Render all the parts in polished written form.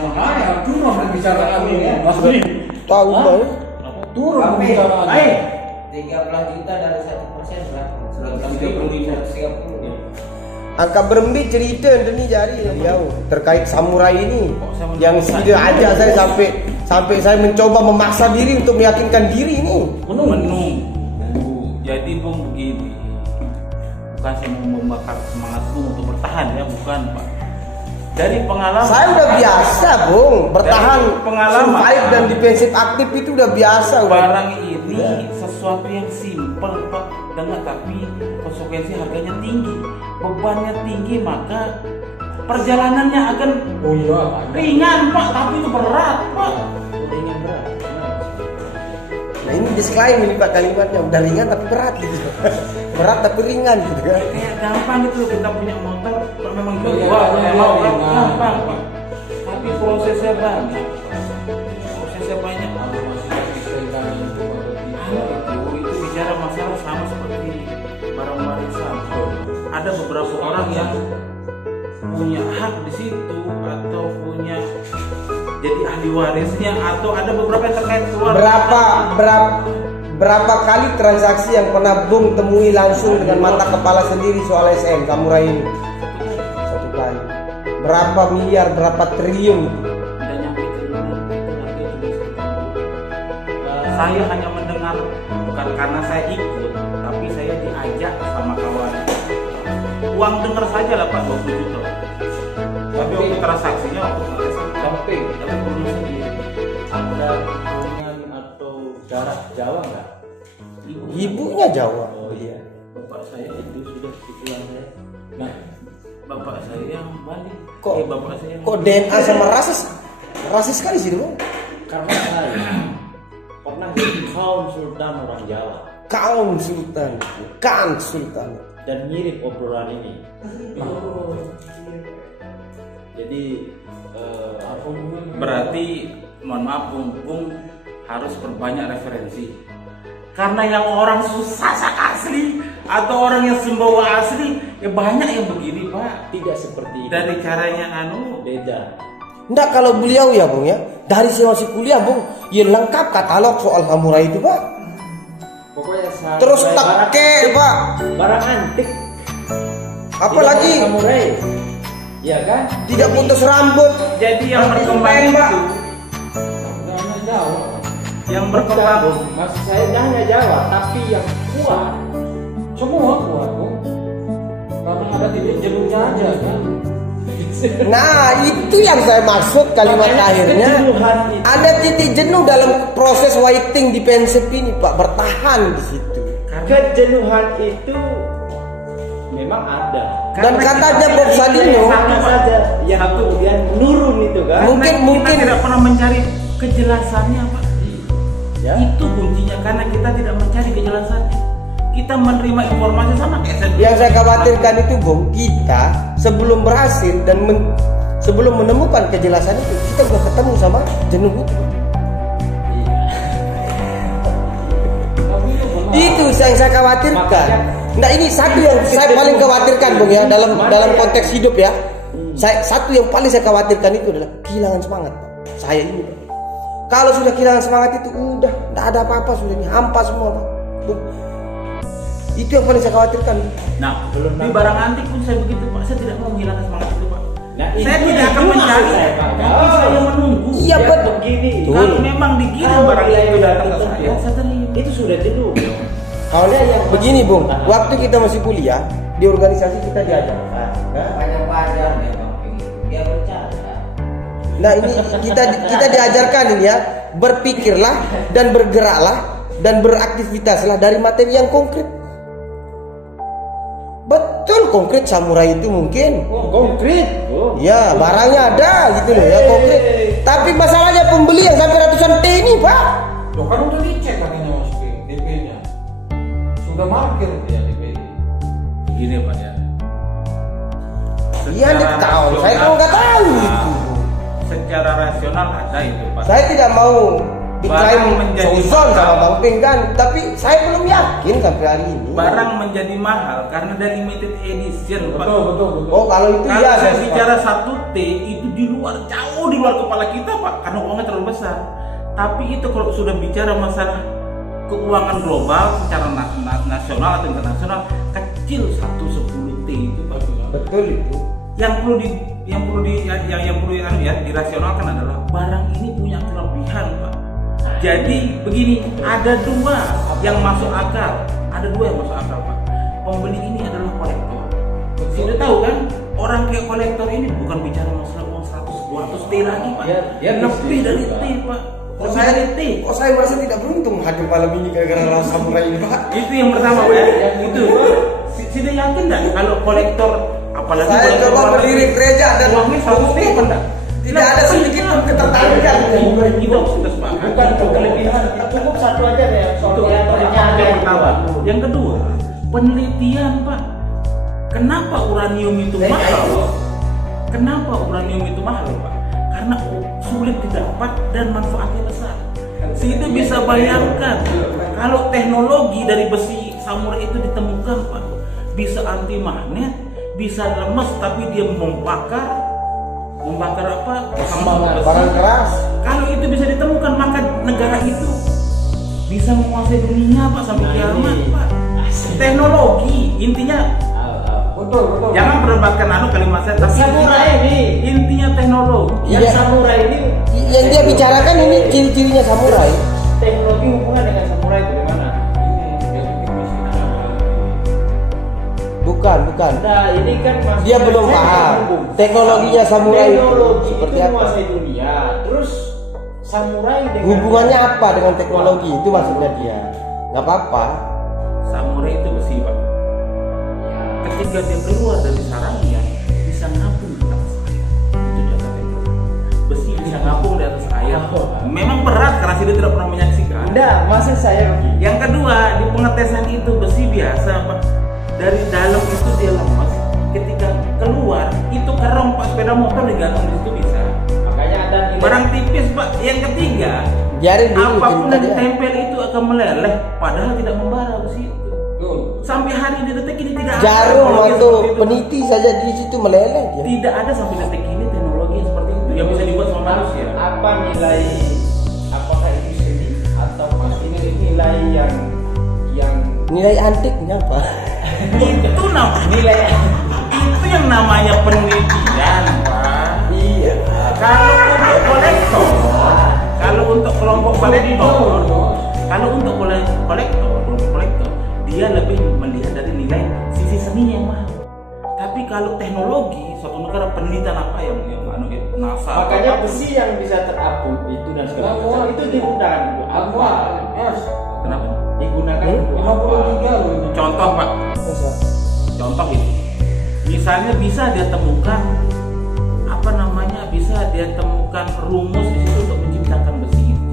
Makanya turun pembicaraan ini ya. Mas Budi Tahu Pak? Turun pembicaraan. baik 13 juta dari 1% berapa? 130. Angka berembi cerita ini jari beliau terkait samurai ini yang sudah ajak saya sampai saya mencoba memaksa diri untuk meyakinkan diri ini. menunggu. Jadi Bung begini, bukan saya mau membakar semangat Bung untuk bertahan ya, bukan Pak. Dari pengalaman Saya udah biasa, Bung, bertahan, Dari pengalaman. survive dan defensif aktif itu udah biasa. barang ini sesuatu yang simpel Pak, dengan tapi konsekuensi harganya tinggi, bebannya tinggi, maka perjalanannya akan Oh iya, ada. ringan Pak, tapi itu berat Pak. Ringan berat. Nah ini disclaimer ini Pak kalimatnya udah ringan tapi berat gitu. Berat tapi ringan gitu kan. Kayak gampang gitu loh, kita punya motor memang Iya, jual, iya, memang iya, gampang Pak. Tapi prosesnya banyak. Prosesnya banyak. Itu bicara masalah sama seperti barang warisan. Ada beberapa orang yang punya hak di situ atau punya jadi ahli warisnya, atau ada beberapa yang terkait keluarga. Berapa kali transaksi yang pernah Bung temui langsung dengan mata kepala sendiri soal SM samurai ini? Satu kali. Berapa miliar, berapa triliun? Udah nyampe triliunan, itu harga cuma sekitar. Saya hanya mendengar, bukan karena saya ikut, tapi saya diajak sama kawan. Uang dengar saja lah Pak, 20 juta. Tapi waktu transaksinya waktu Tapi belum sendiri. Ada hubungan atau jarak Jawa nggak? Ibunya Jawa. Oh iya. Bapak saya itu sudah titilan saya. Nah, Bapak saya yang Bali. Kok- Bapak saya yang Kok DNA sama rasis sekali sih Bung? karena saya pernah jadi kaum sultan orang Jawa Kaum Sultan, Kang Sultan. dan mirip obrolan ini. Jadi berarti mohon maaf Bung harus perbanyak referensi. Karena yang orang Sasak asli atau orang yang Sumbawa asli ya banyak yang begini Pak. tidak seperti itu. Dari caranya Beda. Enggak kalau beliau ya Bung ya, dari saya masih kuliah Bung, ya lengkap katalog soal samurai itu Pak. Pokoknya Terus samurai teke Pak, barang antik. apalagi Tidak samurai. Ya kan? tidak putus rambut. jadi yang Tapi berkembang tembak. itu Hanya Jawa. yang Bukan, berkembang Bung. Maksud saya hanya Jawa, tapi yang kuat. Semua kuat, Bu. Karena ada titik jenuhnya aja kan. Nah itu yang saya maksud kalimat Makanya akhirnya. kejenuhan itu. Ada titik jenuh dalam proses waiting defensif ini Pak, bertahan di situ. Kejenuhan itu memang ada. Dan katanya Bob Sadino, Sama saja yang kemudian menurun itu kan. Mungkin- kita tidak pernah mencari kejelasannya Pak. Ya. Itu kuncinya, karena kita tidak mencari kejelasannya. Kita menerima informasi sama kayak saya. yang saya khawatirkan itu Bung, kita sebelum berhasil dan sebelum menemukan kejelasan itu, kita udah ketemu sama jenuh itu. Tapi itu benar. Itu yang saya khawatirkan. Makanya- Nah ini satu yang saya paling khawatirkan Bung ya dalam konteks hidup ya. Satu yang paling saya khawatirkan itu adalah kehilangan semangat. Saya ini Pak. Kalau sudah kehilangan semangat itu udah tidak ada apa-apa, sudah ini hampa semua Pak. Itu yang paling saya khawatirkan. Nah, Belum di nampak. barang antik pun saya begitu Pak. Saya tidak mau menghilangkan semangat itu Pak. Nah, Saya itu tidak akan maksud mencari, saya, Pak. tapi saya menunggu. Iya, Ya, betul. begini. Betul. Kalau memang dikirim barang itu datang ke saya terima. Itu sudah jenuh. Awalnya yang begini Bung, waktu kita masih kuliah di organisasi kita diajarkan. Banyak pajak ya Bang. Dia bercanda. Nah ini kita diajarkan ini ya, berpikirlah dan bergeraklah dan beraktivitaslah dari materi yang konkret. Betul konkret samurai itu mungkin. Konkret. Oh. Ya barangnya ada gitu loh ya konkret. Tapi masalahnya pembeli yang sampai ratusan T ini Pak. Loh kan udah dicek katanya Mas P, DP-nya. Sudah markir dia DP. Begini Pak ya. Iya dia tahu, saya kan nggak tahu itu. Secara rasional ada itu Pak. Saya tidak mau diklaim Suzon sama Bang Peng kan, tapi saya belum yakin sampai hari ini. Barang menjadi mahal karena ada limited edition, Pak. Betul. Oh kalau itu Kalau ya. saya bicara 1T itu jauh di luar kepala kita, Pak, karena uangnya terlalu besar. Tapi itu kalau sudah bicara masalah keuangan global secara nasional atau internasional, kecil 1/10T itu, Pak. Betul itu. Yang perlu dirasionalkan adalah barang ini punya kelebihan, Pak. Jadi begini, ada dua yang masuk akal, Pak. Pembeli ini adalah kolektor. Sudah tahu kan, orang kayak kolektor ini bukan bicara masalah uang 100-200 T lagi, Pak. Ya, Lebih dari T, Pak. Kok saya merasa tidak beruntung hadir malam ini gara-gara Laos Samurai ini, Pak. Itu yang pertama, Pak. Itu. Sudah yakin enggak kalau kolektor, apalagi Saya kolektor coba luar berdiri negeri, gereja dan uangnya 100 T apa enggak? tidak ada sedikit pun ketertarikan. Itu sudah sepakat. Bukan kelebihan, cukup satu aja deh soal Itu kreatornya ada yang yang pertama. Yang kedua, penelitian, Pak. Kenapa uranium itu mahal? Kenapa uranium itu mahal, Pak? Karena sulit didapat dan manfaatnya besar. Sehingga bisa bayangkan kalau teknologi dari besi samurai itu ditemukan, Pak, bisa anti magnet, bisa lemes tapi dia membakar apa? Besi. Barang keras. Kalau itu bisa ditemukan, maka negara itu bisa menguasai dunia, Pak, sampai kiamat, Pak. Teknologi intinya. Betul. Jangan perdebatkan kalimat saya, tapi samurai ini. intinya teknologi. Yang Iya. samurai ini Yang dia bicarakan ini ciri-cirinya samurai. teknologi hubungan dengan samurai itu gimana? Bukan. Nah ini kan maksudnya Dia belum saya paham nyambung. teknologinya samurai itu Teknologi seperti itu apa. menguasai dunia. Terus samurai dengan Hubungannya apa dengan teknologi itu maksudnya dia. Nggak apa-apa. Samurai itu besi, Pak. Ketika dia keluar dari sarangnya, bisa ngapung di atas air. Itu data teknologi. Besi bisa ngapung di atas air. Memang berat karena dia tidak pernah menyaksikan. Enggak, masa saya begini. Yang kedua, di pengetesan itu besi biasa, Pak. Dari dalam itu dia lemas. Ketika keluar, itu kerong, Pak, sepeda motor digantung di situ bisa. Makanya ada nilai. Barang tipis, Pak. Yang ketiga, Biarin dulu apapun cerita yang dia. ditempel itu akan meleleh, padahal tidak membara besi itu. Sampai hari di detik ini tidak ada Jarum teknologi atau seperti itu. peniti saja di situ meleleh dia. Tidak ada sampai detik ini teknologi yang seperti itu yang bisa dibuat sama manusia. Apa nilai? Apakah itu seni atau masih nilai yang Nilai antiknya apa? Itu nilai? itu yang namanya penelitian, Pak. Iya. Kalau untuk kolektor, kalau untuk kelompok kolektor, dia lebih melihat dari nilai sisi seninya yang mahal. Tapi kalau teknologi suatu negara, penelitian apa yang NASA, Makanya besi yang bisa terapung itu dan segala macam itu digunakan untuk apa? kenapa? Digunakan untuk apa? 53 loh. Contoh, Pak. Contoh itu. Misalnya bisa dia temukan bisa dia temukan rumus di situ untuk menciptakan besi itu.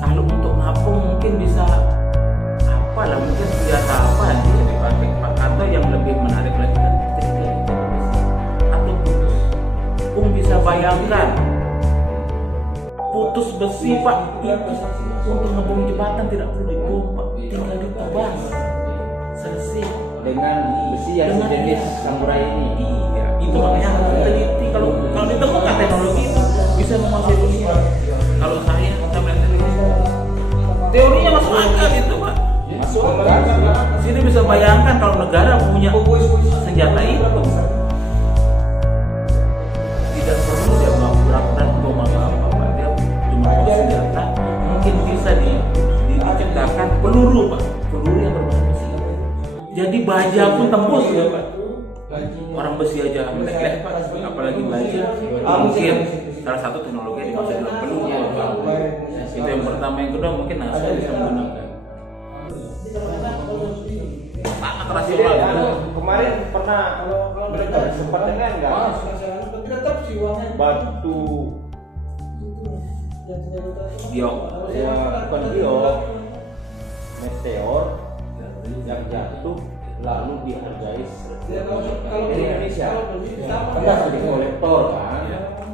Kalau untuk ngapung mungkin bisa apalah, mungkin senjata apa yang bisa dipakai, Pak, atau yang lebih menarik lagi kan ketika itu besi atau putus. Bung bisa bayangkan putus besi, Pak, itu untuk ngebom jembatan tidak perlu dibom, Pak, tinggal ditebas selesai Dengan besi yang Dengan sejenis dia. samurai ini. Iya, itu makanya harus diteliti. Kalau ditemukan teknologi itu bisa menguasai dunia. Kalau saya melihat teorinya masuk akal itu, Pak. Masuk akal. Sini bisa bayangkan kalau negara punya senjata itu, tidak perlu dia melakukan bom apa-apa, Pak. Dia cuma bawa senjata, mungkin bisa diciptakan peluru, Pak. Peluru yang berbahan besi. Jadi baja pun tembus ya, Pak. Orang besi aja meleleh, Pak, apalagi baja. Mungkin salah satu teknologi yang dimaksud dalam peluru, Pak. Itu yang pertama. Yang kedua mungkin NASA bisa menggunakan. Sangat rasional. Kemarin pernah sempat dengar nggak batu Biok. ya bukan biok meteor yang jatuh lalu dihargai di Indonesia pernah jadi kolektor kan,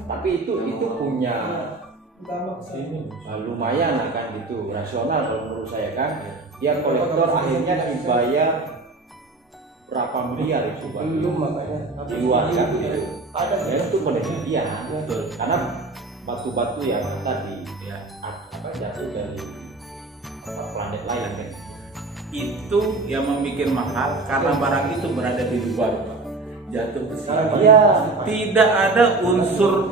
tapi itu punya lumayan lah kan gitu, rasional kalau menurut saya kan. Dia kolektor akhirnya dibayar berapa miliar itu Pak? Di luar kan gitu. Ya itu penelitian, karena batu-batu yang tadi ya jatuh dari planet lain kan. Itu yang membuat mahal karena barang itu berada di luar, jatuh ke sini. Iya. Tidak ada unsur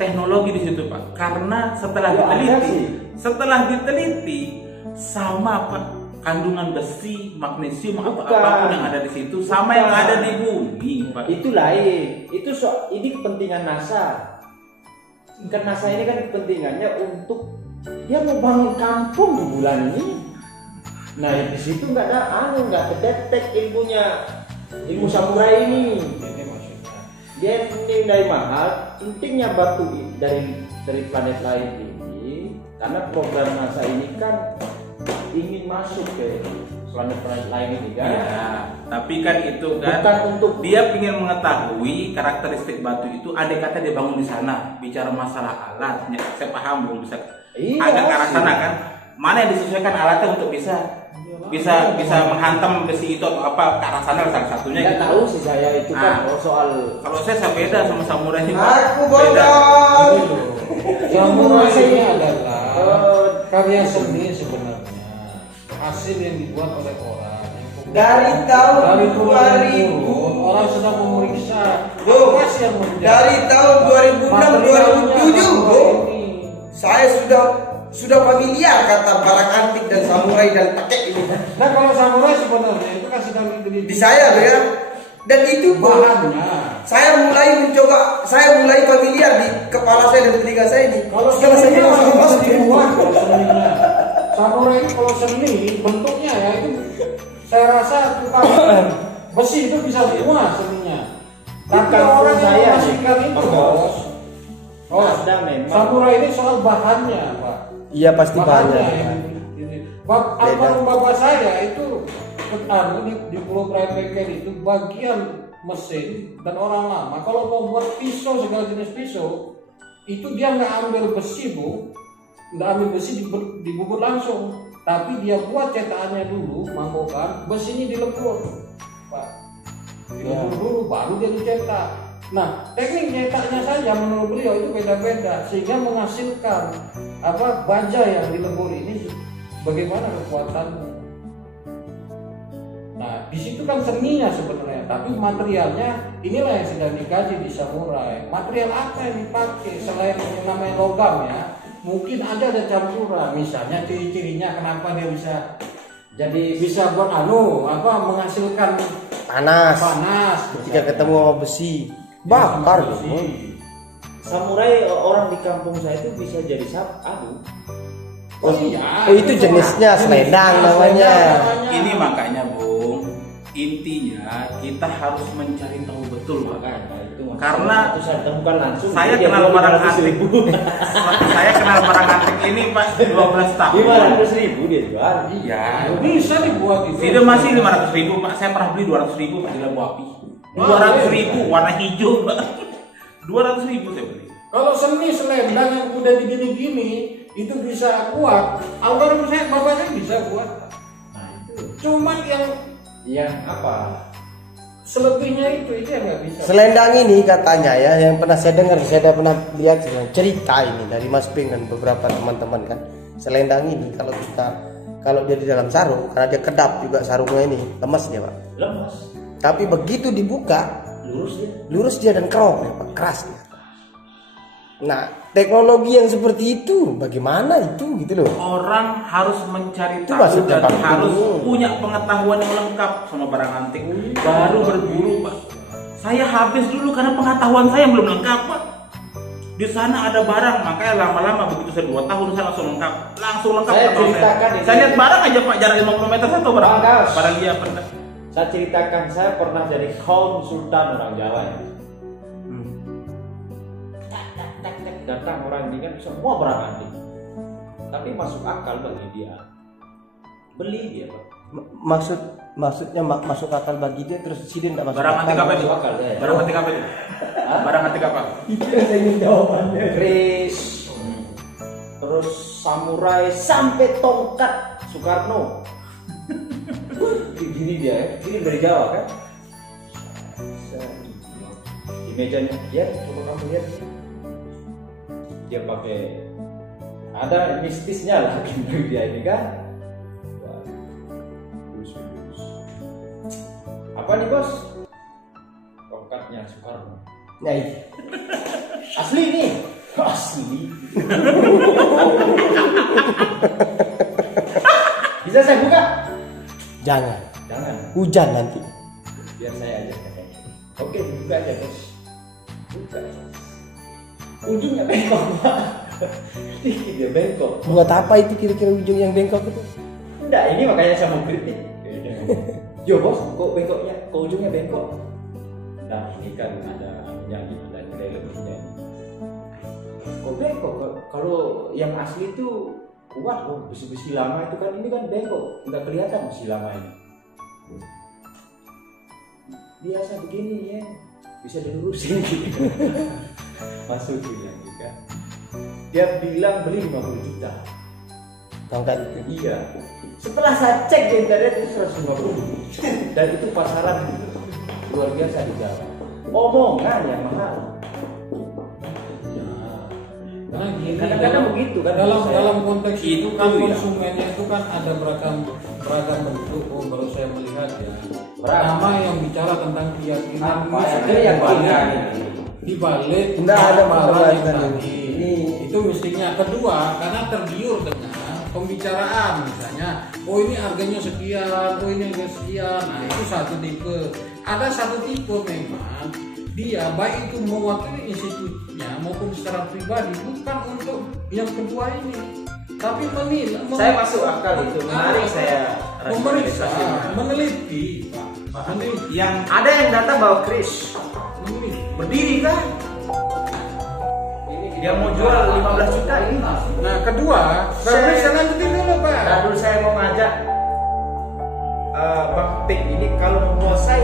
teknologi di situ Pak, karena setelah diteliti sama Pak, kandungan besi, magnesium atau apapun yang ada di situ sama yang ada di bumi Pak. Itu lain, ini kepentingan NASA. Kan NASA ini kan kepentingannya untuk dia mau bangun kampung di bulan ini. Nah di situ nggak kedetek ilmu samurai ini. Dia nilai mahal, intinya batu dari planet lain ini, karena program NASA ini kan ingin masuk ke planet-planet lain ini kan. Ya, tapi kan itu kan bukan untuk dia ingin mengetahui karakteristik batu itu. Andai kata dia bangun di sana, bicara masalah alatnya, saya paham belum bisa agak ke arah sana kan. Mana yang disesuaikan alatnya untuk bisa menghantam besi itu atau apa ke arah sana salah satunya. Nggak gitu. tahu sih saya itu kan soal. Kalau saya beda sama samurai ini. Aku bodoh. Samurai ini adalah karya seni sebenarnya, hasil yang dibuat oleh orang Dari tahun dari 2000 orang sedang memeriksa Bro, apa sih yang menjadi dari tahun 2006 2007 bro, saya sudah familiar kata barang antik dan samurai dan pakai ini. Nah kalau samurai sebenarnya itu kan sedang diteliti Di saya bro ya. Dan itu bro, bahannya. saya mulai familiar di kepala saya dan telinga saya ini. Kalau Setelah saya seninya langsung masih masuk dibuat kalau seninya. Samurai ini kalau seni bentuknya ya itu saya rasa tukang besi itu bisa semua seninya. Tapi Bukan orang yang saya memasukkan nih, itu Bos. Ada memang. samurai ini soal bahannya Pak. Iya pasti Bahannya banyak. yang almarhum bapak saya itu di Pulau Praibeken itu bagian mesin dan orang lama kalau mau buat pisau segala jenis pisau itu dia nggak ambil besi nggak ambil besi dibubur langsung, tapi dia buat cetakannya dulu, mangkokan besinya dilebur Pak, dilebur dulu baru dia dicetak. Nah teknik cetaknya saja menurut beliau itu beda-beda sehingga menghasilkan baja yang dilebur ini bagaimana kekuatannya. Nah, di situ kan seninya sebenarnya, tapi materialnya inilah yang sedang dikaji di samurai. material apa yang dipakai selain yang namanya logam ya? Mungkin ada campuran, misalnya ciri-cirinya kenapa dia bisa buat menghasilkan Panas ketika ketemu sama besi bakar besi. Samurai orang di kampung saya itu bisa jadi Oh iya, itu jenisnya selendang namanya. Ini makanya Bung, intinya kita harus mencari tahu betul Pak. Karena bukan langsung. Saya kenal barang antik. Saya kenal barang antik ini Pak 12 tahun. 500.000 dia jual. Iya. Bisa dibuat itu. Tidak masih 500.000 Pak. Saya pernah beli 200.000 Pak di Lampu Api. 200.000 warna hijau Pak. 200.000 saya beli. Kalau seni selendang yang udah digini-gini itu bisa kuat. Almarhum saya bapak saya bisa kuat. Nah itu. Cuman yang apa? selebihnya itu yang nggak bisa. Selendang ini katanya ya, yang pernah saya dengar, saya pernah lihat cerita ini dari Mas Ping dan beberapa teman-teman kan. Selendang ini kalau dia di dalam sarung, karena dia kedap juga sarungnya ini, lemas dia Pak. Lemas. Tapi begitu dibuka, lurus dia dan kerok ya Pak, keras dia. Nah, teknologi yang seperti itu, bagaimana itu gitu loh? Orang harus mencari Itu tahu maksudnya, dan Pak. harus punya pengetahuan yang lengkap sama barang antik. Baru berburu Pak. Saya habis dulu karena pengetahuan saya belum lengkap Pak. Di sana ada barang, makanya lama-lama begitu saya 2 tahun saya langsung lengkap. Saya ceritakan ini. Saya lihat barang aja Pak, jarak 50 meter saya tahu barang. Bang, Barang dia pernah. Saya ceritakan, saya pernah jadi konsultan orang Jawa ya. Datang orang ini kan semua barang antik, tapi masuk akal bagi dia, beli dia Pak. Maksudnya masuk akal bagi dia, terus si dia tidak masuk Barang antik apa itu? Masuk akal saya. Barang antik apa itu? Barang antik apa? Itu yang saya ingin jawabannya. Kris, terus samurai sampai tongkat Soekarno. Gini dia, gini dari Jawa kan. Di mejanya, ya coba kamu lihat. Dia pakai ada mistisnya lah dia ini kan. Wah, bagus. Apa nih bos? Tongkatnya Soekarno. Nah, ini. Asli nih. Asli. Bisa saya buka? Jangan. Jangan. Hujan nanti. Biar saya aja. Oke, buka aja bos. Buka. Ujungnya bengkok pak. Dikit dia bengkok. Buat apa itu kira-kira ujung yang bengkok itu? Enggak, ini makanya saya mau kritik. Yo bos, kok bengkoknya? Kok ujungnya bengkok? Nah ini kan ada nyanyi, ada nilai lebihnya. Kok bengkok? Kalau yang asli itu kuat loh, besi-besi lama itu kan, ini kan bengkok, nggak kelihatan besi lama ini. Biasa begini ya, bisa dilurusin gitu. Masukin lagi kan. Dia bilang beli 50 juta. Tongkat itu. Iya. Setelah saya cek di internet itu 150. Dan itu pasaran luar biasa di Jawa. Omongan yang mahal. Karena gini, Kadang-kadang begitu kan. dalam konteks itu kan ya. konsumennya itu kan ada beragam bentuk. Oh, baru saya melihat ya. Pertama yang bicara tentang keyakinan Ada yang banyak. di balik Nggak ada barang yang perdebatan tadi. ini. Itu mestinya. Kedua, karena tergiur dengan pembicaraan misalnya, oh ini harganya sekian, oh ini harga sekian. Nah itu satu tipe. Ada satu tipe memang dia baik itu mewakili institusinya maupun secara pribadi, bukan untuk yang kedua ini, tapi Saya masuk akal itu. Menarik saya memeriksa, rasionalisasinya. meneliti, Pak. Meneliti. Yang Ada yang datang bawa kris. Meneliti. Berdiri kan? Dia mau jual 15 juta ini. Nah kedua, saya lanjutin dulu Pak. Nah, dulu saya mau ngajak Bang Pik ini kalau menguasai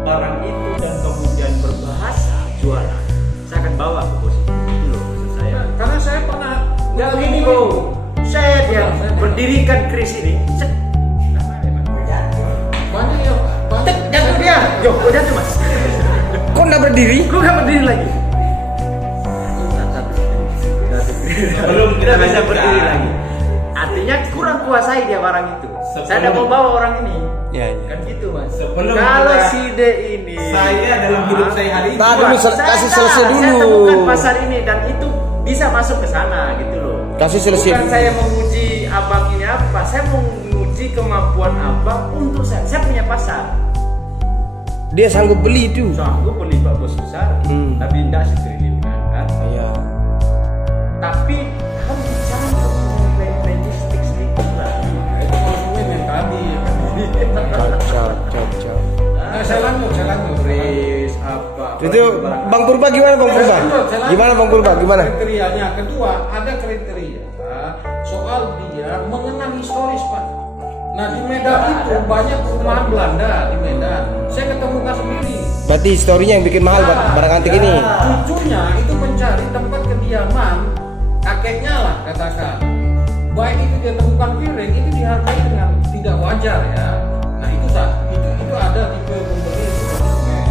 barang itu dan kemudian berbahasa jualan, saya akan bawa ke posisi itu loh maksud saya. Karena saya pernah Nggak begini bro, saya dia berdirikan kris ini. Cek. banyak ya Pak. Cek, jatuh dia. Yo, kok jatuh mas? Kok nggak berdiri? Lu nggak berdiri lagi? belum kita Tidak bisa lanjutkan. berdiri lagi. Artinya kurang kuasai dia barang itu. Saya tidak mau bawa orang ini. Ya, ya. Kan gitu mas. Sebelum Kalau kita- si D ini Saya dalam hidup saya hari ini Nah, dulu Saya kasih tahu, selesai Saya dulu. temukan pasar ini dan itu bisa masuk ke sana gitu loh. Kasih selesai Bukan dulu. saya menguji abang ini apa, saya mau menguji kemampuan abang untuk saya. Saya punya pasar. Dia sanggup beli itu. Sanggup beli Pak Bos besar, tapi tidak setriliunan kan. Iya. Tapi harus bicara mengenai logistik sedikit lah. Nah, itu konsumen yang tadi. Cocok. Nah, saya lanjut. Kris apa? Itu Bang Purba gimana Bang Purba? Gimana Bang Purba? Gimana? Kriterianya kedua, ada kriteria soal dia mengenang historis Pak. Nah di Medan itu banyak perumahan Belanda di Medan. Saya ketemukan sendiri. Berarti historinya yang bikin mahal barang antik ini. Cucunya itu mencari tempat kediaman kakeknya lah katakan. Baik itu dia temukan piring itu dihargai dengan tidak wajar ya. Nah itu ada tipe pembeli itu konsumen.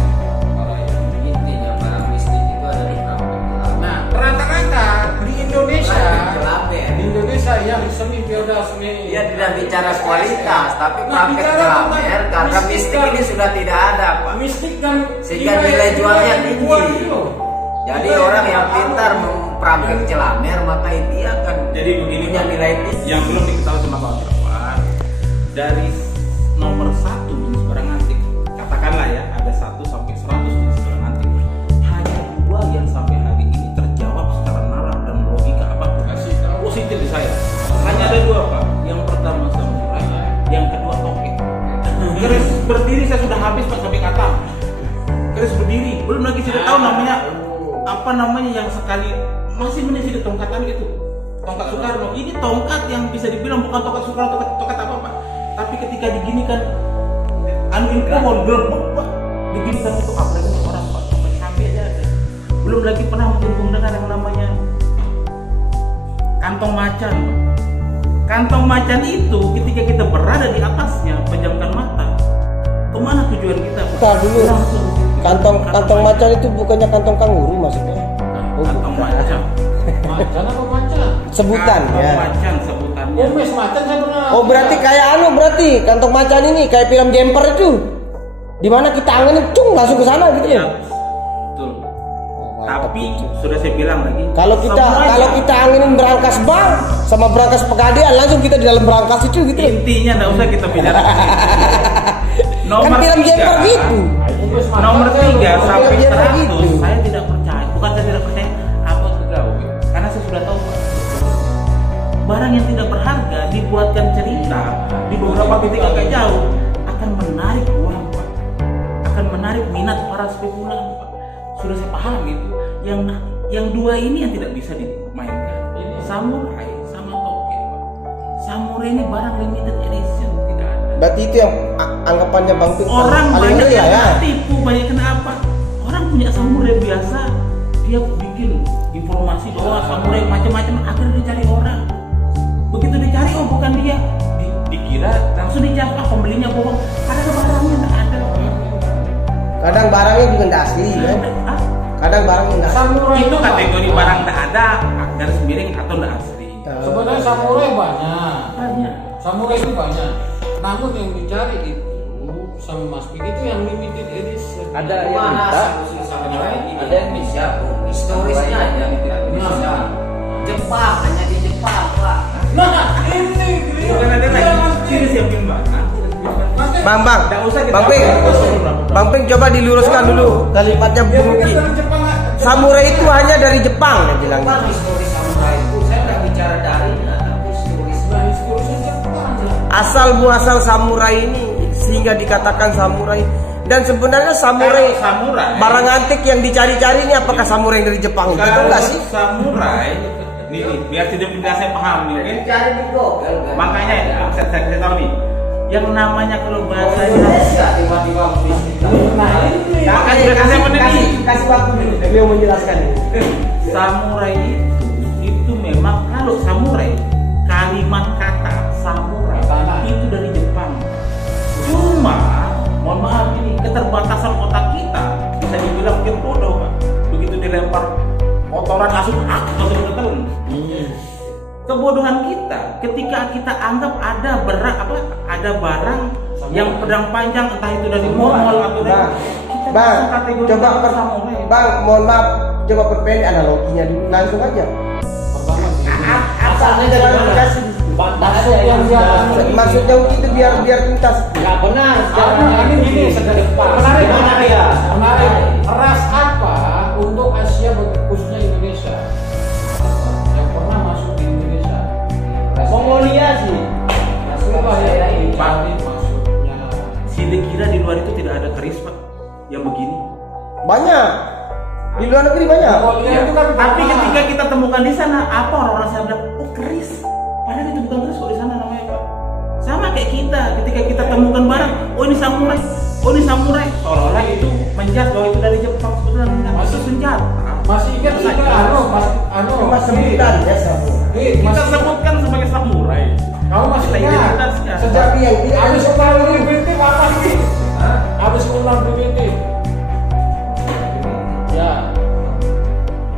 Kalau yang Intinya barang mistik itu ada di kampung. Nah, rata-rata di Indonesia, Gelap ya. di Indonesia yang semi feodal semi. Dia tidak bicara kualitas, tapi Nah, praktek bicara kelamer tentang karena mistik dan- ini sudah tidak ada, Pak. mistik dan Sehingga nilai jualnya tinggi. dibuat itu loh. Jadi Nilai orang yang jual. pintar mempraktek celamer maka dia akan Jadi begini punya Pak, nilai tinggi. yang belum diketahui sama kawan-kawan, dari nomor 1 jenis barang antik, katakanlah ya ada 1 sampai 100 jenis barang antik, hanya 2 yang sampai hari ini terjawab secara nalar dan logika apapun. Kasih tahu. Positif di saya. Hanya ada 2 Pak. Yang pertama samurai, yang kedua tokek. Keris berdiri saya sudah habis Pak sampai kata. Keris berdiri, belum lagi saya tahu namanya apa namanya yang sekali masih menjadi tongkat kami itu. Tongkat Soekarno. Ini tongkat yang bisa dibilang bukan tongkat Soekarno, tongkat apa Pak? Tapi ketika diginikan angin pohon gerbek Pak, diginikan itu apa lagi orang Pak sampai aja ada. Belum lagi pernah mendengar yang namanya kantong macan. Kantong macan itu ketika kita berada di atasnya, pejamkan mata, kemana tujuan kita? Pak? Bentar dulu. Langsung. Kantong macan itu bukannya kantong kanguru maksudnya? Oh, Kantong macan. Macan apa macan? Sebutan Kantong ya. macan sebutannya. Oh, mes macan saya pernah. Oh berarti kayak berarti kantong macan ini kayak film Jumper itu. Dimana kita anginin cung langsung ke sana gitu Iya, ya. betul. mantap Tapi itu. sudah saya bilang lagi. Kalau kita anginin berangkas bang sama berangkas pegadaian langsung kita di dalam berangkas itu gitu. intinya nggak usah kita bicara. Kan film Jumper gitu. Nomor 3 sampai Biar 100 gitu. saya tidak percaya. Bukan saya tidak percaya, apa pegawai. Karena saya sudah tahu Pak. Barang yang tidak berharga dibuatkan cerita di beberapa titik agak jauh akan menarik uang Pak. Akan menarik minat para spekulan Pak. Sudah saya paham itu. Yang dua ini yang tidak bisa dimainkan. Samurai sama toge Pak. Samurai ini barang limited edition, tidak ada. Berarti itu yang anggapannya Bang Ping Orang paling banyak ngeri yang ya. tipu, banyak kenapa? Orang punya samurai biasa, dia bikin informasi bahwa samurai macam-macam, akhirnya dicari orang. Begitu dicari, oh bukan dia, dikira langsung dicari, ah pembelinya bohong. Padahal barangnya nggak ada. Kadang barangnya juga nggak asli kan. Ah, Kadang barangnya nggak asli. Samurai itu kategori barang nggak ada, garis miring atau nggak asli. Sebenarnya samurai banyak. Banyak. Samurai itu banyak. Namun yang dicari itu sama Mas Pik itu yang limited edition. Ada yang Mana minta, asal-usul samurai ini? ada yang bisa. Historisnya aja bisa. Jepang, hanya di Jepang, Pak. Nah, ini Bukan ada lagi ciri siapin barang. Bang, Nggak usah kita Bang Ping, Bang Ping coba diluruskan dulu kalimatnya Bung Uki. Samurai itu hanya dari Jepang dia bilang. Jepang historis samurai itu, saya nggak bicara darinya, tapi historisnya. Asal muasal samurai ini sehingga dikatakan samurai. Dan sebenarnya samurai, Kalau samurai barang antik yang dicari-cari ini apakah samurai yang dari Jepang? Gitu Kalau enggak sih? samurai, nih, biar tidak mudah saya paham nih, oke? Cari di Google. kan? Makanya saya tahu nih, yang namanya kalau bahasa Indonesia tiba-tiba bisnis. Nah, ini. kasih menit. Kasih waktu dulu beliau menjelaskan ini. Samurai itu memang kalau samurai kalimat kata samurai itu dari Jepang. Cuma mohon maaf ini keterbatasan otak kita bisa dibilang mungkin bodoh Pak. Begitu dilempar kotoran langsung betul-betul. Kebodohan kita ketika kita anggap ada barang yang pedang panjang entah itu dari mall atau dari kita Bang, langsung kategori coba samurai. Bang, mohon maaf, coba perpendek analoginya dulu langsung aja. Asalnya dari mana? Kasih. Maksud yang dia Maksudnya itu biar tuntas. Nggak benar. ini menarik, Mana dia? menarik. Ras apa untuk Asia khususnya Indonesia yang pernah masuk di Indonesia? Mongolia sih. Apa yang dicari maksudnya? Sidik kira di luar itu tidak ada keris Pak yang begini. Banyak. Di luar negeri banyak. Mongolia itu kan Tapi pernah. ketika kita temukan di sana, apa orang-orang saya bilang, oh keris. Padahal itu bukan keris kok di sana namanya Pak. Sama kayak kita, ketika kita temukan barang, oh ini samurai, oh ini samurai. Seolah-olah itu menjat bahwa itu dari Jepang, sebetulnya enggak. Itu senjata. masih ingat juga Cuma sebutan ya sabu. Kita sebutkan sebagai samurai. Kamu masih Kita ingat identitasnya. sejak Tapi yang tidak habis ulang primitif apa sih? Habis ulang primitif. Ya,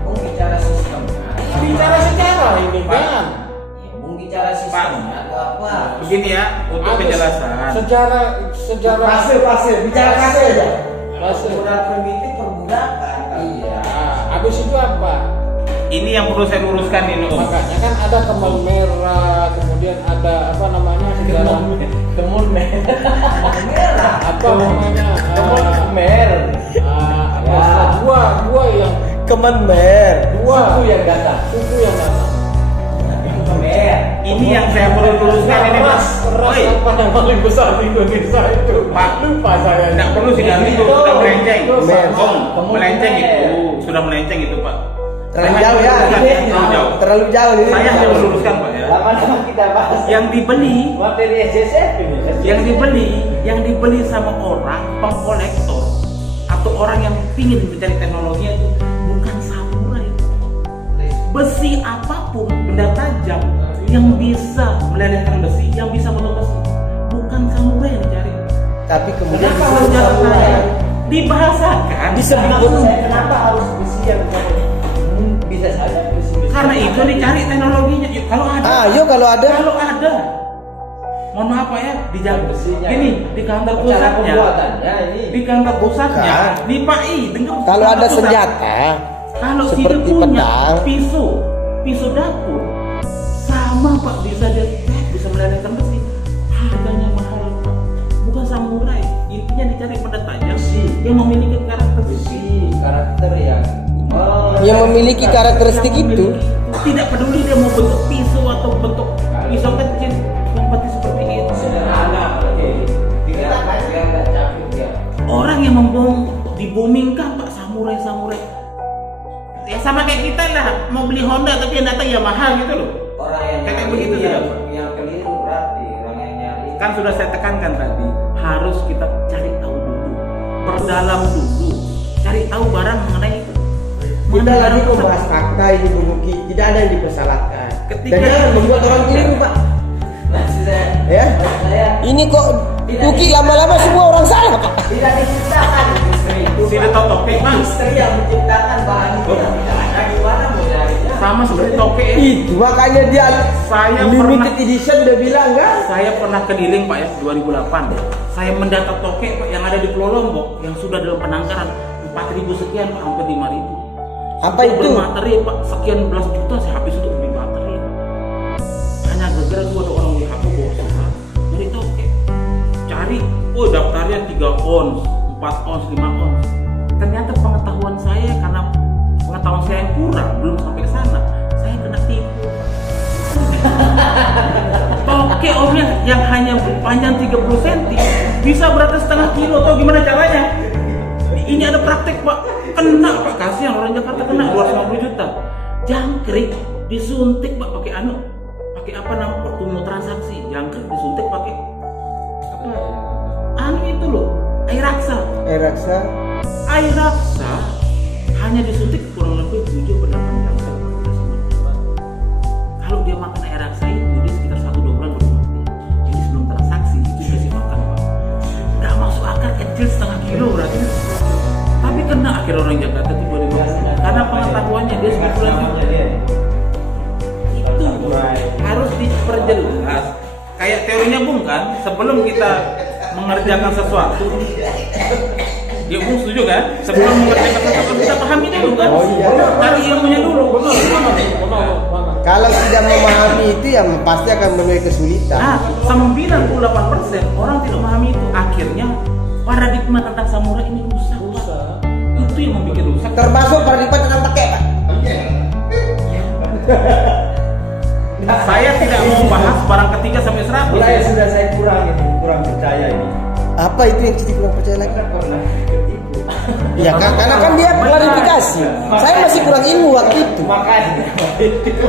Bung bicara sistemnya. bicara sejarah ini kan. Ya, Bung bicara sistemnya atau apa? Begini ya, untuk penjelasan. Sejarah Pasir, bicara pasir aja. Perbudakan primitif perbudakan. Iya. Habis itu apa? Ini yang perlu saya luruskan ini Om. Makanya kan ada kemal merah, kemudian ada apa namanya sejarah Temun Merah. apa namanya mer. dua yang Kemenmer. dua Suku yang datang. suku yang datang. Mer. Ini yang saya perlu luruskan ini Pak. ras Oi, apa yang paling besar di Indonesia itu? Pak. Lupa saya. tidak perlu diganti itu sudah melenceng. Mer. Om, melenceng itu, sudah melenceng itu Pak. Terlalu jauh ya. Terlalu jauh. Terlalu jauh ini. Saya hanya meluruskan Pak ya. Lama-lama kita bahas. Yang dibeli, Materi SSF ini. yang dibeli sama orang pengkolektor atau orang yang ingin mencari teknologinya itu bukan samurai. Besi apapun benda tajam yang bisa melelehkan besi, yang bisa potong besi. Bukan samurai yang dicari. Tapi kemudian Kenapa harus jalan raya? Dibahasakan disebut Kenapa harus besi yang bisa saja besi? karena itu dicari teknologinya. Yuk, kalau ada. Ayo kalau ada. Kalau ada. Mohon maaf Pak ya, di jalan Besinya. ini di kantor Cara pusatnya. pembuatannya ini. Di kantor pusatnya, Kan. di PAI, dengar. Kalau kantor ada pusat. senjata Kalau dia seperti punya pedang. pisau dapur, sama Pak, bisa dia bisa melelehkan besi. Harganya mahal Pak. Bukan samurai, intinya dicari pada tajam yang memiliki karakter besi. Karakter yang memiliki karakteristik itu. Tidak peduli dia mau bentuk pisau atau bentuk pisau kecil, yang penting seperti itu. Sederhana, tidak capek dia. Orang yang dibomingkan Pak, samurai. Ya sama kayak kita lah, mau beli Honda tapi yang datang Yamaha gitu loh. Orang yang Kayak nyari begitu yang, tidak, Pak? yang keliru berarti orang yang nyari. Kan sudah saya tekankan tadi, harus kita cari tahu dulu, perdalam dulu, cari tahu barang mengenai Kita mana lagi yang membahas fakta ini Bung Uki, tidak ada yang dipersalahkan. Ketika- Dan jangan membuat orang keliru Pak. Nanti Ya. saya Ini kok Uki lama-lama semua orang salah Pak. tidak diciptakan istri itu. Tidak tahu topik Pak. Istri yang menciptakan bahan itu yang tidak ada, gimana mau nyarinya? Sama seperti toke ya. Itu makanya dia Saya limited edition dia bilang kan. Saya pernah keliling Pak ya, 2008. Saya mendata toke Pak yang ada di Pulau Lombok yang sudah dalam penangkaran 4.000 sekian Pak, hampir 5.000. Apa Untuk itu? beli materi Pak, sekian belas juta saya habis untuk beli materi Pak. Hanya gara-gara itu ada orang WHO bawa surat dari toke. Cari, oh daftarnya 3 ons, 4 ons, 5 ons. Ternyata pengetahuan saya, karena pengetahuan saya yang kurang, belum sampai ke sana, saya kena tipu. Toke omnya yang hanya panjang 30 cm bisa beratnya setengah kilo, atau gimana caranya? Ini ada praktek Pak, kena Pak, kasihan orang Jakarta kena 250 juta. Jangkrik disuntik Pak pakai pakai apa namanya, waktu mau transaksi jangkrik disuntik pakai apa itu loh, air raksa. Air raksa hanya disuntik kurang lebih 7 atau 8 jam. Kalau dia makan air raksa itu dia sekitar 1-2 bulan baru mati. Jadi sebelum transaksi itu dikasih makan Pak. Gak masuk akal, kecil setengah kilo berarti. Tapi kena akhir orang Jakarta itu boleh karena pengetahuannya dia sebetulnya itu harus diperjelas. Kayak teorinya Bung kan, sebelum kita mengerjakan sesuatu, ya Bung setuju kan? Sebelum mengerjakan sesuatu kita pahami dulu kan? Cari ilmunya dulu. Kalau tidak memahami itu ya pasti akan menuai kesulitan. Nah, 98% orang tidak memahami itu. Akhirnya paradigma tentang samurai ini rusak. Itu yang membuat rusak. Termasuk paradigma tentang pakai Pak. Saya tidak mau bahas barang ketiga sampai 100. Mulai sudah saya kurang percaya ini. Apa itu yang jadi kurang percaya lagi? Kan pernah ketipu. Ya karena kan dia klarifikasi. Saya masih kurang ilmu waktu itu. Makanya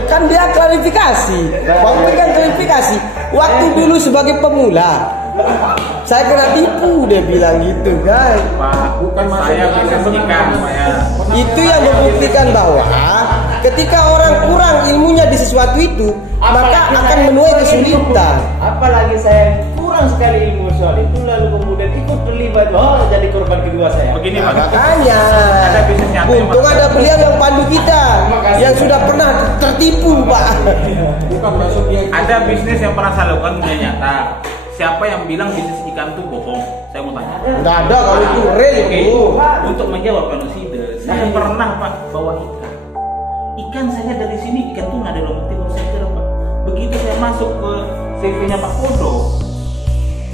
Kan dia klarifikasi. Waktu kan klarifikasi. Waktu dulu sebagai pemula, saya kena tipu dia bilang gitu kan. Pak, bukan saya bisnis ikan, Pak ya. Itu yang membuktikan bahwa ketika orang kurang ilmunya di sesuatu itu, maka akan menuai kesulitan. apalagi saya kurang sekali ilmu soal itu, lalu kemudian ikut terlibat, jadi korban kedua saya. Begini Nah, Pak. makanya Ada bisnis nyata yang untung Pak. ada beliau yang pandu kita yang sudah pernah tertipu Pak. Bukan maksud dia Ada bisnis yang pernah saya lakukan dunia nyata. Siapa yang bilang bisnis ikan itu bohong? Saya mau tanya. Nggak ada kalau itu real Oke, itu. untuk menjawab manusia, saya pernah Pak bawa ikan. Ikan saya dari sini ikan tuna dari Lombok Timur saya kira Pak. Begitu saya masuk ke CV-nya Pak Kodo,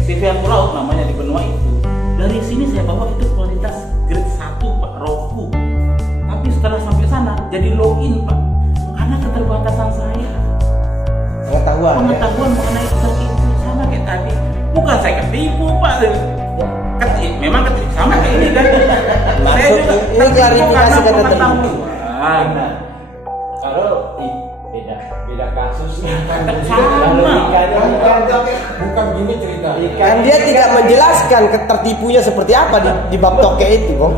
CV yang laut namanya di benua itu. Dari sini saya bawa itu kualitas grade 1 Pak, raw food. Tapi setelah sampai sana jadi login Pak, karena keterbatasan saya. Pengetahuan ya. Pengetahuan mengenai ikan itu sama kayak tadi. Bukan saya ketipu Pak. Memang ketipu sama kayak ini kan. Saya Maksud juga ini tertipu klarifikasi karena kata tadi. pengetahuan. Nah, kalau beda kasus. Sama. bukan gini cerita. Kan dia tidak menjelaskan ketertipunya seperti apa di bab toke itu, Bang.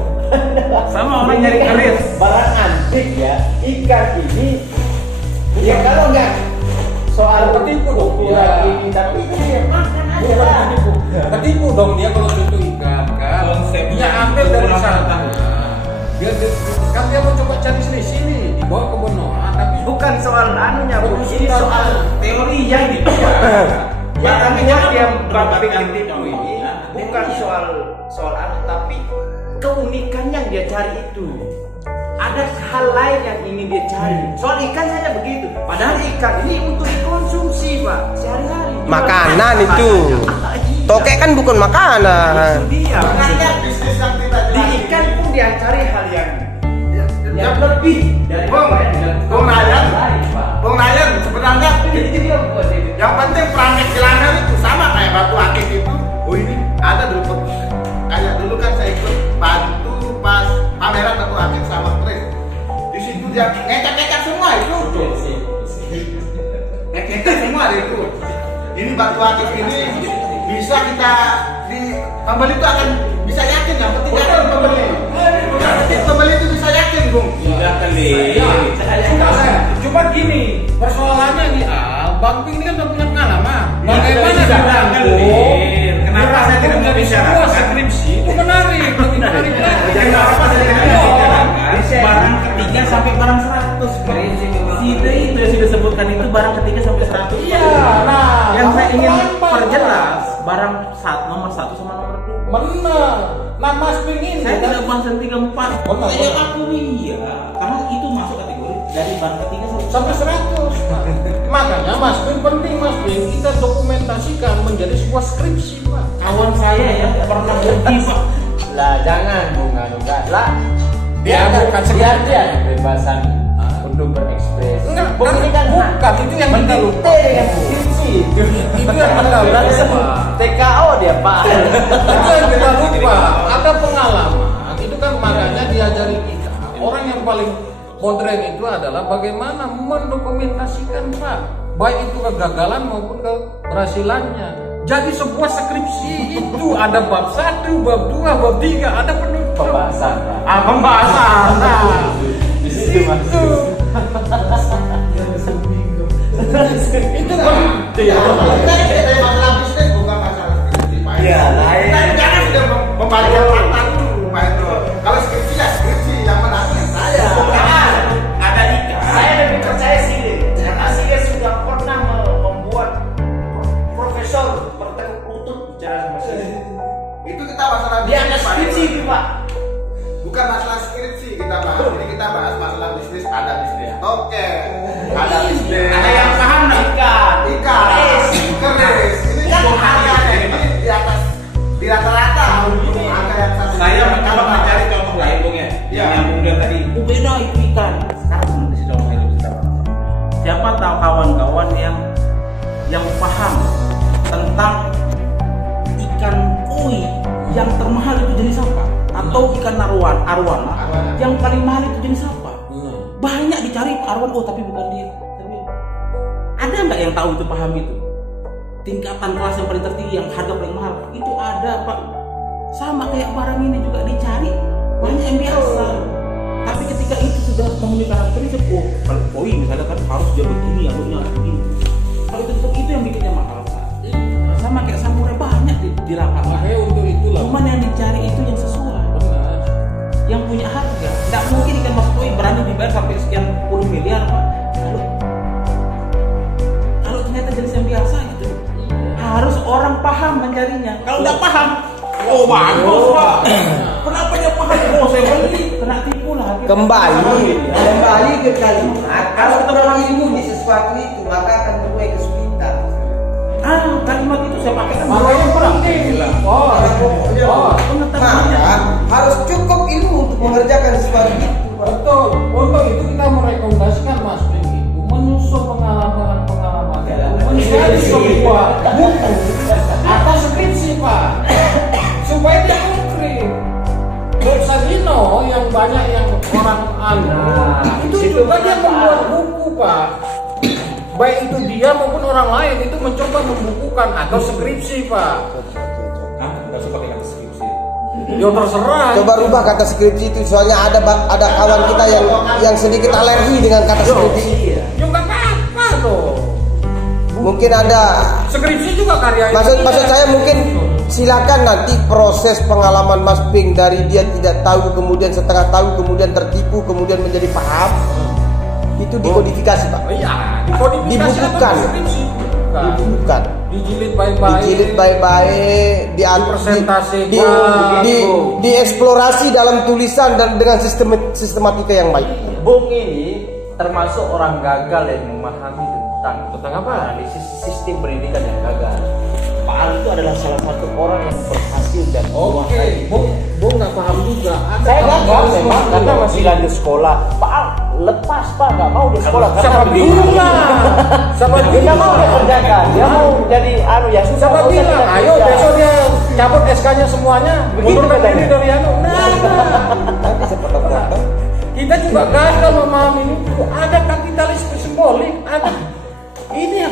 Sama orang nyari keris. Barang antik ya, ikan ini Ya kalau enggak soal ketipu dong ukuran dia. ini tapi ini ya makan aja Bukan lah. ketipu dong dia kalau itu ikan kan. Konsepnya Dia ambil dari kurang sana. pengetahuan. Kan dia mau coba cari sini dibawa ke Benoa, tapi Bukan soal anunya, Bu. Ini Bukan. soal Teori yang dibicarakan. ya tapi Makanya dia mendapatkan ketipu contoh. ini Nah, bukan soal anu tapi keunikan yang dia cari itu. Ada hal lain yang ingin dia cari. Soal ikan saja begitu. Padahal ikan ini untuk dikonsumsi, Pak, sehari-hari. Makanan itu. Tokek kan bukan makanan. Itu dia. Makanya bisnis yang tidak Di jelas ikan pun dia cari hal yang Ya, lebih dari Bung Ryan, sebenarnya yang penting perangkat jalanan itu sama kayak batu akik itu. Oh ini ada dulu kayak dulu kan saya ikut bantu pas pameran batu akik sama Chris. Di situ dia ngecek-ngecek semua itu. Ngecek semua itu. Ini batu akik ini bisa kita di pembeli itu akan bisa yakin, yang penting yakin pembeli. Yang penting pembeli itu bisa yakin, Bung. Silakan deh. cuma gini, persoalannya nih Bang Ping ini kan udah punya pengalaman. Bagaimana Silakan dirangkum? deh. Kenapa saya tidak mau Menjadi bicara? sebuah skripsi itu menarik, lebih menarik lagi. Kenapa saya tidak mau bicarakan barang ketiga sampai barang 100? Itu yang sudah sebutkan itu barang ketiga sampai 100. Iya, nah Yang saya ingin lambat, perjelas barang nomor 1 sama nomor 2. benar. Nah Mas Ping ini Saya kan- tidak bahas yang 3-4. Benar, Saya benar. akui iya, karena itu masuk kategori dari barang ketiga sampai 100. Makanya Mas Ping penting, Mas Ping kita dokumentasikan menjadi sebuah skripsi, Pak. kawan saya ya pernah pergi Pak. Lah jangan Bung anu enggak lah. Dia bukan biar dia kebebasan untuk berekspresi. Enggak, Bung ini kan bukan itu yang kita lupa. mendikte dengan skripsi. Itu yang kita Nanti sebut lupa. TKO dia, Pak. Itu yang kita lupa. Ada pengalaman. Itu kan makanya diajari kita. Orang yang paling modern itu adalah bagaimana mendokumentasikan, Pak, baik itu kegagalan maupun keberhasilannya. Jadi sebuah skripsi itu ada bab 1, bab 2, bab 3, ada penutup. Pembahasan, Pak. Pembahasan. Nah, Di situ masuk. itu kan. Kita ini dari masalah bisnis bukan masalah skripsi, Pak. Iya, lain. Kita ini jangan sudah membalikkan fakta dulu, Pak itu. Kalau skripsi ya skripsi, yang menangnya saya. Ada ikan. Saya lebih percaya Sile karena Sile sudah pernah membuat profesor bertekuk lutut bicara sama Sile. Itu kita masalah Dia ada bisnis, Pak. skripsi itu, Pak. Bukan masalah skripsi kita bahas. Ini kita bahas masalah bisnis. Ada bisnis oke, ada bisnis. Ada yang paham nggak? Ikan, keris. Ini Ikan harganya ini di atas, di rata-rata. Angka yang satu. Saya mencoba mencari contoh lain Bung ya. Iya. Yang nyambung dengan tadi. Beda itu ikan. Sekarang belum dikasih contoh itu kita. Siapa tahu kawan-kawan yang paham tentang ikan koi yang termahal itu jenis apa? Atau ikan arwana yang paling mahal itu jenis apa? Banyak dicari arwana, oh tapi bukan dia. Tapi ada nggak yang tahu itu, paham itu? Tingkatan kelas yang paling tertinggi, yang harga paling mahal itu ada, Pak. Sama kayak barang ini juga dicari banyak yang biasa. Tapi ketika itu sudah memenuhi karakteristik, oh kalau koi misalnya kan harus dia begini, alurnya begini. Kalau itu yang bikinnya mahal, Pak. Sama kayak samurai banyak di lapangan. Makanya untuk itulah. Cuman yang dicari itu yang sesuai, Benar. yang punya harga. Tidak mungkin ikan mas koi berani dibayar sampai sekian puluh miliar, Pak. Kalau ternyata jenis yang biasa gitu, harus orang paham mencarinya. Kalau tidak paham, oh bagus Pak. Kenapa dia paham? Oh saya beli, kena tipu lah. Kembali ke kalimat, kalau kita ilmu di sesuatu itu maka akan menuai kesulitan. Kalimat itu saya pakai kan. Makanya penting. Pengetahuannya. Maka harus cukup ilmu untuk mengerjakan sesuatu itu. Betul. Untuk itu kita merekomendasikan Mas Ping itu menyusun pengalaman-pengalaman. Menjadi sebuah buku atau skripsi, Pak. Supaya dia konkret. Bob Sadino yang banyak yang orang itu juga dia membuat buku, Pak. Baik itu dia maupun orang lain itu mencoba membukukan atau skripsi, Pak. Nggak suka pakai kata skripsi. Ya terserah. Coba rubah kata skripsi itu, soalnya ada kawan kita yang sedikit alergi dengan kata skripsi. Ya nggak apa-apa. dong. Mungkin ada Skripsi juga karya maksud saya mungkin silakan nanti proses pengalaman Mas Ping dari dia tidak tahu kemudian setengah tahu kemudian tertipu kemudian menjadi paham itu dikodifikasi Pak. Iya, dikodifikasi Dibukukan. atau skripsi. Dibukukan, Dijilid baik-baik. dijilid baik-baik, Presentasikan. dieksplorasi dalam tulisan dan dengan sistematika yang baik. Bung ini termasuk orang gagal yang memahami tentang apa? analisis sistem pendidikan yang gagal. Pak Al itu adalah salah satu orang yang berhasil dan Oke, Bung nggak paham juga. Ada saya hal-hal gagal seperti memang itu. karena masih lanjut sekolah. Pak Al lepas Pak, nggak mau di sekolah Siapa bilang? Siapa dia nggak mau dia bilang? kerjakan, dia mau jadi ya sudah. Siapa nggak usah bilang? kita Ayo kerja. besok dia cabut SK-nya semuanya, Begitu mundurkan katanya. diri dari anu. Nanti saya potong-potong. Kita juga gagal memahami itu. Ada kapitalisme simbolik, ada ini yang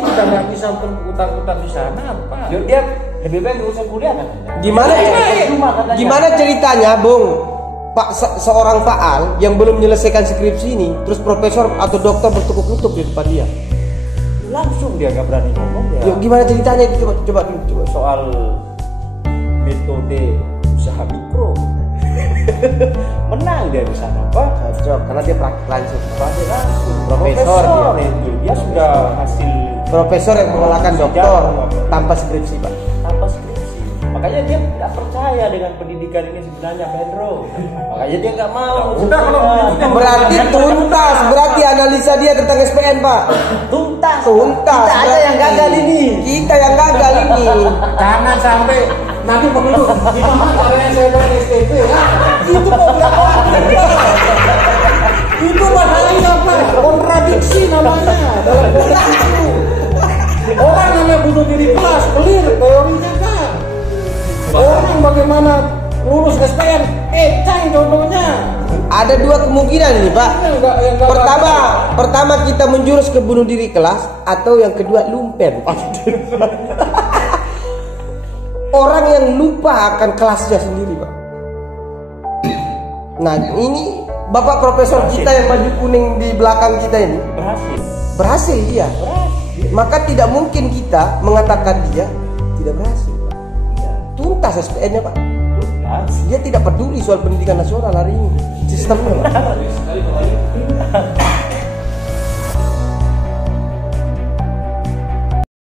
kita nggak bisa putar-putar di sana apa? Dia lebih baik nggak usah kuliah kan? Gimana ceritanya, Bung? Seorang Pak Al yang belum menyelesaikan skripsi ini, terus profesor atau dokter bertukuk lutut di depan dia. Langsung dia nggak berani ngomong dia. Yuk, gimana ceritanya itu coba Soal metode usaha mikro. Menang dia di sana, Pak. Cocok, karena dia praktik langsung. Praktik langsung. Profesor dia. itu. Dia sudah hasil Profesor yang mengalahkan dokter tanpa skripsi, Pak. tanpa skripsi. Makanya dia tidak percaya dengan pendidikan ini sebenarnya, Pedro. Makanya dia nggak mau. Udah, kalau begitu Berarti tuntas, berarti analisa dia tentang SPN, Pak. tuntas. Tuntas. Kita aja yang gagal ini. Kita yang gagal ini. Jangan sampai nanti begitu. Gimana caranya saya bayar STP? Itu mau berapa? Itu bahaya Pak. Kontradiksi namanya dalam konteks itu. Orang namanya bunuh diri kelas, clear teorinya kan. Orang bagaimana lulus SPN, cang contohnya. Ada dua kemungkinan nih, Pak. Yang nggak Pertama kita menjurus ke bunuh diri kelas, atau yang kedua lumpen. Orang yang lupa akan kelasnya sendiri, Pak. Nah, ini Bapak Profesor kita yang baju kuning di belakang kita ini berhasil dia. Maka tidak mungkin kita mengatakan dia tidak berhasil. Tuntas SPN-nya, Pak. Dia tidak peduli soal pendidikan nasional hari ini. Sistemnya, Pak.